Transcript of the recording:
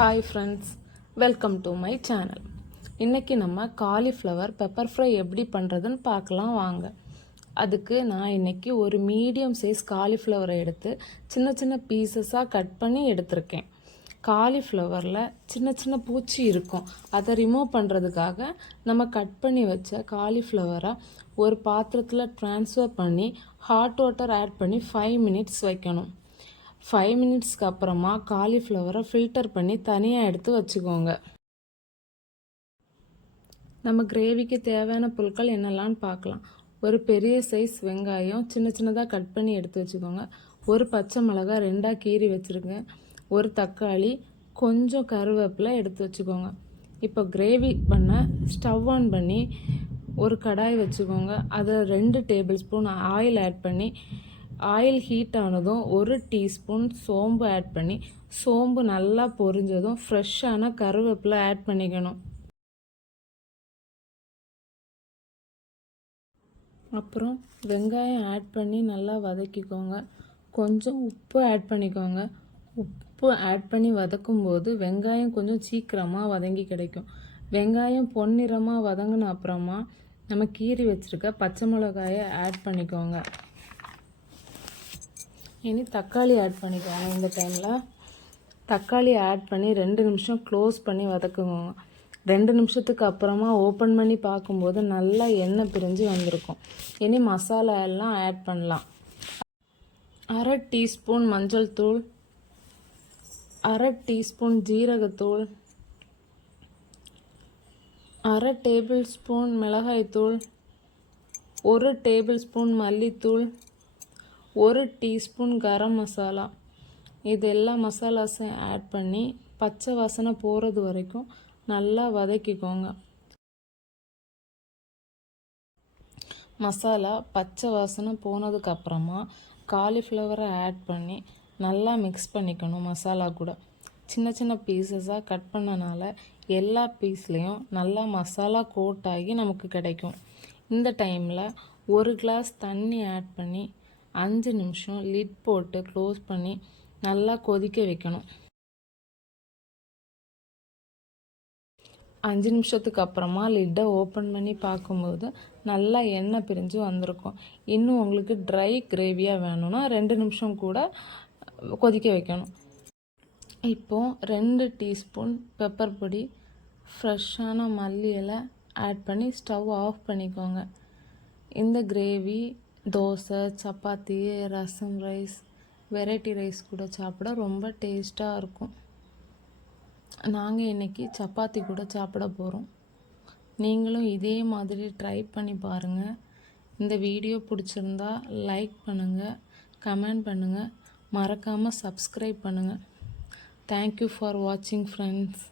Hi friends, welcome to my channel. இன்றைக்கி நம்ம cauliflower pepper fry எப்படி பண்ணுறதுன்னு பார்க்கலாம் வாங்க. அதுக்கு நான் இன்றைக்கி ஒரு மீடியம் சைஸ் காலிஃப்ளவரை எடுத்து சின்ன சின்ன பீசஸாக கட் பண்ணி எடுத்திருக்கேன். காலிஃப்ளவரில் சின்ன சின்ன பூச்சி இருக்கும், அதை ரிமூவ் பண்ணுறதுக்காக நம்ம கட் பண்ணி வச்ச காலிஃப்ளவரை ஒரு பாத்திரத்தில் ட்ரான்ஸ்ஃபர் பண்ணி ஹாட் வாட்டர் ஆட் பண்ணி 5 மினிட்ஸ் வைக்கணும். 5 மினிட்ஸ்க்கு அப்புறமா காலிஃப்ளவரை ஃபில்டர் பண்ணி தனியாக எடுத்து வச்சுக்கோங்க. நம்ம கிரேவிக்கு தேவையான பொருட்கள் என்னெல்லாம்னு பார்க்கலாம். ஒரு பெரிய சைஸ் வெங்காயம் சின்ன சின்னதாக கட் பண்ணி எடுத்து வச்சுக்கோங்க. ஒரு பச்சை மிளகாய் 2ஆக கீறி வச்சுருங்க. ஒரு தக்காளி, கொஞ்சம் கருவேப்பிலை எடுத்து வச்சுக்கோங்க. இப்போ கிரேவி பண்ண ஸ்டவ் ஆன் பண்ணி ஒரு கடாய் வச்சுக்கோங்க. அதில் 2 டேபிள் ஸ்பூன் ஆயில் ஆட் பண்ணி ஆயில் ஹீட் ஆனதும் 1 டீஸ்பூன் சோம்பு ஆட் பண்ணி சோம்பு நல்லா பொரிஞ்சதும் ஃப்ரெஷ்ஷான கருவேப்பிலை ஆட் பண்ணிக்கணும். அப்புறம் வெங்காயம் ஆட் பண்ணி நல்லா வதக்கிக்கோங்க. கொஞ்சம் உப்பு ஆட் பண்ணிக்கோங்க. உப்பு ஆட் பண்ணி வதக்கும்போது வெங்காயம் கொஞ்சம் சீக்கிரமாக வதங்கி கிடைக்கும். வெங்காயம் பொன்னிறமாக வதங்கின அப்புறமா நம்ம கீறி வச்சுருக்க பச்சை மிளகாயை ஆட் பண்ணிக்கோங்க. இனி தக்காளி ஆட் பண்ணிக்கோங்க. இந்த டைமில் தக்காளி ஆட் பண்ணி 2 நிமிஷம் க்ளோஸ் பண்ணி வதக்குங்க. 2 நிமிஷத்துக்கு அப்புறமா ஓப்பன் பண்ணி பார்க்கும்போது நல்லா எண்ணெய் பிரிஞ்சு வந்திருக்கும். இனி மசாலா எல்லாம் ஆட் பண்ணலாம். 1/2 டீஸ்பூன் மஞ்சள் தூள், 1/2 டீஸ்பூன் ஜீரகத்தூள், 1/2 டேபிள் ஸ்பூன் மிளகாய்த்தூள், 1 டேபிள் ஸ்பூன் மல்லித்தூள், 1 டீஸ்பூன் கரம் மசாலா. இது எல்லா மசாலாஸையும் ஆட் பண்ணி பச்சை வாசனை போகிறது வரைக்கும் நல்லா வதக்கிக்கோங்க. மசாலா பச்சை வாசனை போனதுக்கப்புறமா காலிஃப்ளவரை ஆட் பண்ணி நல்லா மிக்ஸ் பண்ணிக்கணும். மசாலா கூட சின்ன சின்ன பீசஸாக கட் பண்ணனால எல்லா பீஸ்லேயும் நல்லா மசாலா கோட் ஆகி நமக்கு கிடைக்கும். இந்த டைமில் 1 கிளாஸ் தண்ணி ஆட் பண்ணி 5 நிமிஷம் லிட் போட்டு க்ளோஸ் பண்ணி நல்லா கொதிக்க வைக்கணும். 5 நிமிஷத்துக்கு அப்புறமா லிட்டை ஓப்பன் பண்ணி பார்க்கும்போது நல்லா எண்ணெய் பிரிஞ்சு வந்திருக்கும். இன்னும் உங்களுக்கு ட்ரை கிரேவியாக வேணும்னா 2 நிமிஷம் கூட கொதிக்க வைக்கணும். இப்போது 2 டீஸ்பூன் பெப்பர் பொடி, ஃப்ரெஷ்ஷான மல்லி இலை ஆட் பண்ணி ஸ்டவ் ஆஃப் பண்ணிக்கோங்க. இந்த கிரேவி தோசை, சப்பாத்தி, ரசம் ரைஸ், வெரைட்டி ரைஸ் கூட சாப்பிட ரொம்ப டேஸ்ட்டாக இருக்கும். நாங்கள் இன்றைக்கி சப்பாத்தி கூட சாப்பிட போகிறோம். நீங்களும் இதே மாதிரி ட்ரை பண்ணி பாருங்கள். இந்த வீடியோ பிடிச்சிருந்தா லைக் பண்ணுங்கள், கமெண்ட் பண்ணுங்கள், மறக்காமல் சப்ஸ்கிரைப் பண்ணுங்கள். தேங்க்யூ ஃபார் வாட்சிங் ஃப்ரெண்ட்ஸ்.